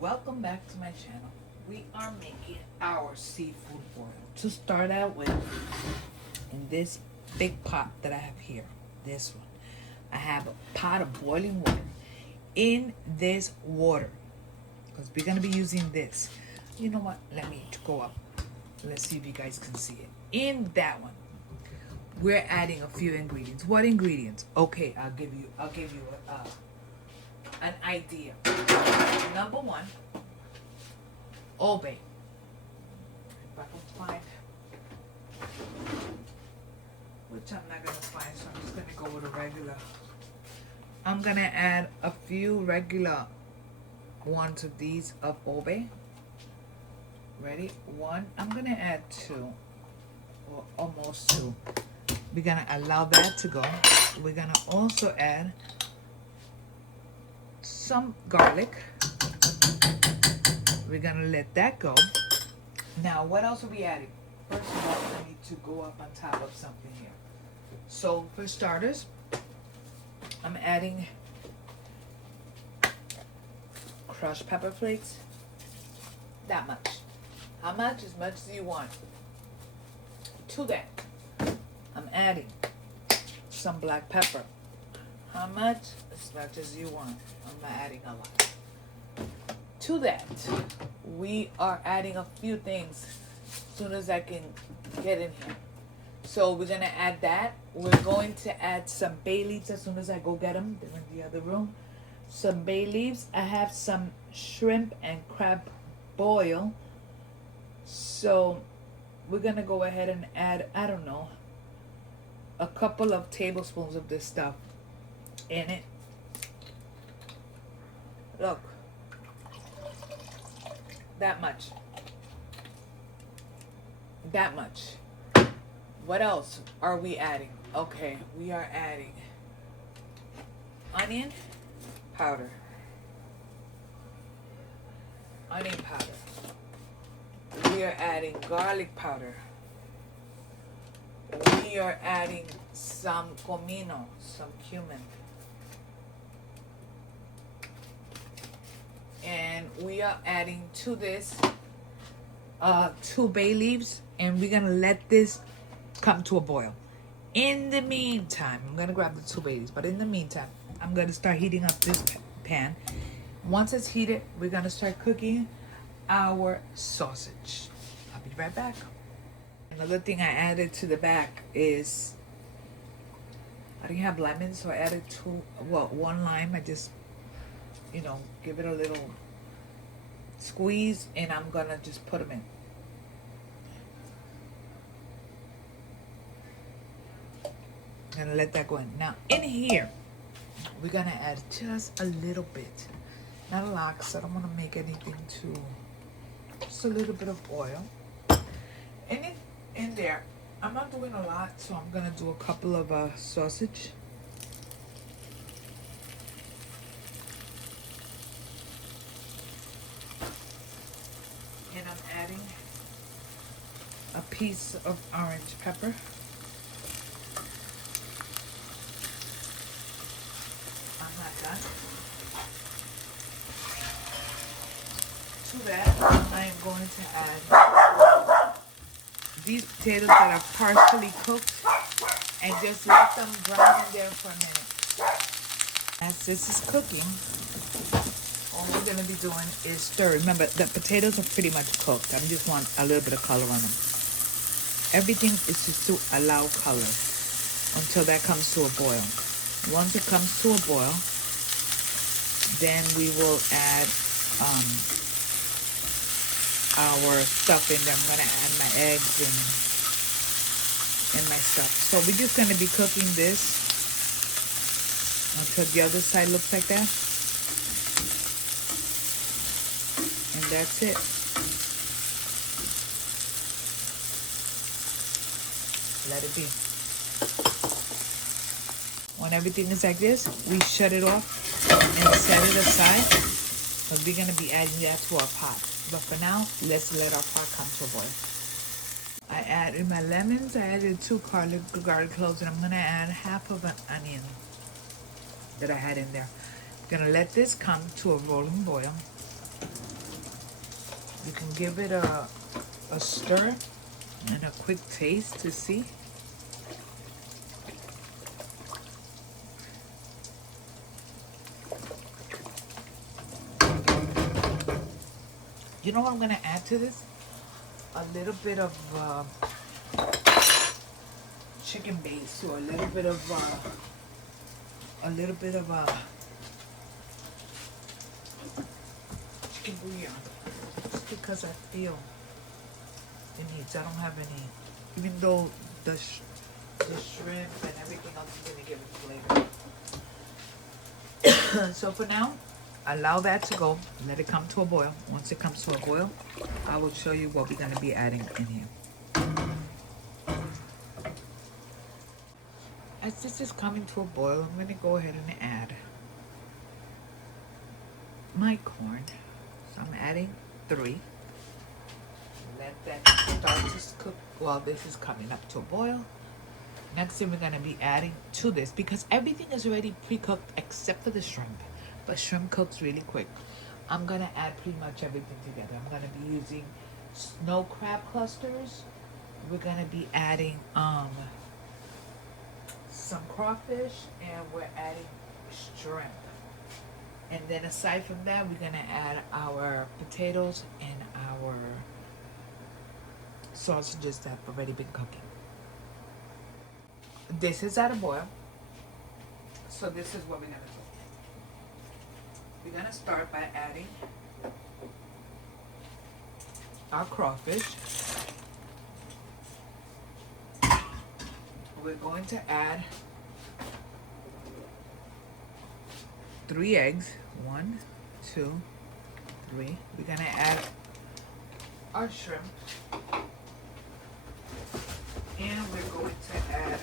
Welcome back to my channel. We are making our seafood boil. To start out with, in this big pot that I have here, this one, I have a pot of boiling water. In this water, because we're gonna be using this. You know what? Let me go up. Let's see if you guys can see it. In that one, we're adding a few ingredients. What ingredients? Okay, I'll give you an idea. Number one, obey. If I can find, which I'm not gonna find, so I'm just gonna go with a regular. I'm gonna add a few regular ones of these of obey. Ready? One. I'm gonna add two, or almost two. We're gonna allow that to go. We're gonna also add some garlic. We're gonna let that go. Now, what else are we adding? First of all, I need to go up on top of something here. So, for starters, I'm adding crushed pepper flakes. That much. How much? As much as you want. To that, I'm adding some black pepper. How much? As much as you want. I'm not adding a lot. To that, we are adding a few things as soon as I can get in here. So we're gonna add that. We're going to add some bay leaves as soon as I go get them. They're in the other room. Some bay leaves. I have some shrimp and crab boil. So we're gonna go ahead and add, I don't know, a couple of tablespoons of this stuff in it. Look, that much. That much. What else are we adding? Okay, we are adding onion powder. Onion powder. We are adding garlic powder. We are adding some comino, some cumin. And we are adding to this 2 bay leaves, and we're gonna let this come to a boil. In the meantime, I'm gonna grab the 2 bay leaves, but in the meantime, I'm gonna start heating up this pan. Once it's heated, we're gonna start cooking our sausage. I'll be right back. Another thing I added to the back is, I didn't have lemons, so I added 1 lime. I just, give it a little squeeze, and I'm gonna just put them in. Gonna let that go in. Now in here, we're gonna add just a little bit, not a lot, because I don't want to make anything too. Just a little bit of oil. And in there, I'm not doing a lot, so I'm gonna do a couple of sausage. And I'm adding a piece of orange pepper. I'm not done. To that, I am going to add these potatoes that are partially cooked, and just let them brown in there for a minute. As this is cooking, all we're going to be doing is stir. Remember, the potatoes are pretty much cooked. I just want a little bit of color on them. Everything is just to allow color until that comes to a boil. Once it comes to a boil, then we will add our stuff in there. I'm going to add my eggs and my stuff. So we're just going to be cooking this until the other side looks like that. And that's it. Let it be. When everything is like this, we shut it off and set it aside, because we're going to be adding that to our pot. But for now, let's let our pot come to a boil. I added my lemons. I added 2 garlic cloves, and I'm going to add half of an onion that I had in there. I'm going to let this come to a rolling boil. You can give it a stir and a quick taste to see. You know what I'm gonna add to this? A little bit of chicken base, or a little bit of chicken bouillon, just because I feel it needs. I don't have any, even though the shrimp and everything else is gonna give it flavor. So for now, allow that to go. Let it come to a boil. Once it comes to a boil, I will show you what we're gonna be adding in here. As this is coming to a boil, I'm gonna go ahead and add my corn. So I'm adding 3. Let that start to cook while this is coming up to a boil. Next thing we're gonna be adding to this, because everything is already pre-cooked except for the shrimp, but shrimp cooks really quick. I'm gonna add pretty much everything together. I'm gonna be using snow crab clusters. We're gonna be adding some crawfish, and we're adding shrimp. And then aside from that, we're gonna add our potatoes and our sausages that have already been cooking. This is at a boil, so this is what we're gonna do. We're gonna start by adding our crawfish. We're going to add 3 eggs. 1, 2, 3. We're gonna add our shrimp. And we're going to add,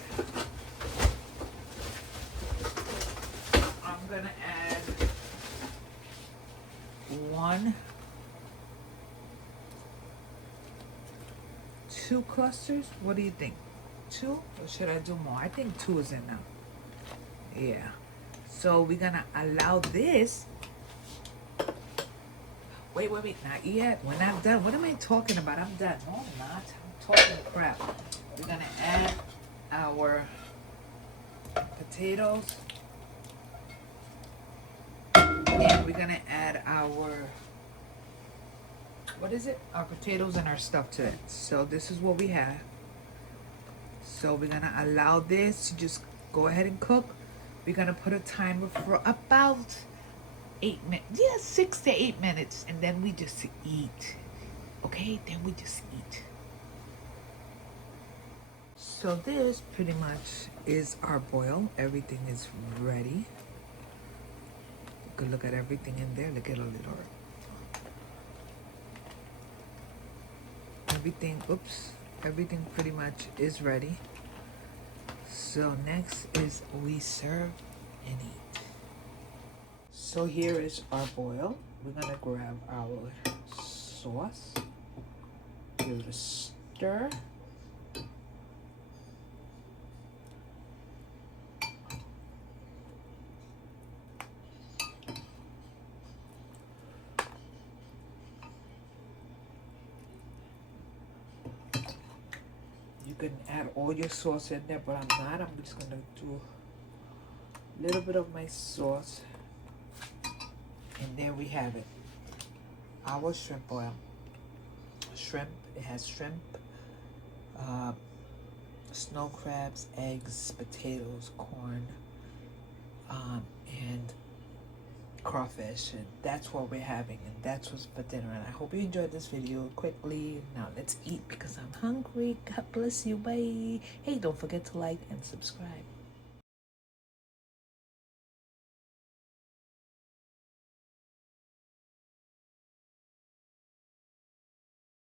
I'm gonna add 2 clusters. What do you think? 2, or should I do more? I think 2 is enough. Yeah. So we're gonna allow this. Wait, not yet. We're not done. What am I talking about? I'm done. No, I'm not. I'm talking crap. We're gonna add our potatoes. And we're gonna add our, what is it? Our potatoes and our stuff to it. So this is what we have. So we're gonna allow this to just go ahead and cook. We're gonna put a timer for about 8 minutes. Yeah, 6 to 8 minutes. And then we just eat. Okay, then we just eat. So this pretty much is our boil. Everything is ready. You can look at everything in there. Look at a little. Everything pretty much is ready. So next is we serve and eat. So here is our boil. We're gonna grab our sauce, give it a stir. You can add all your sauce in there, but I'm not. I'm just gonna do a little bit of my sauce. And there we have it. Our shrimp boil. Shrimp, it has shrimp, snow crabs, eggs, potatoes, corn, and crawfish. And that's what we're having, and that's what's for dinner. And I hope you enjoyed this video. Quickly, now let's eat because I'm hungry. God bless you. Bye. Hey, don't forget to like and subscribe.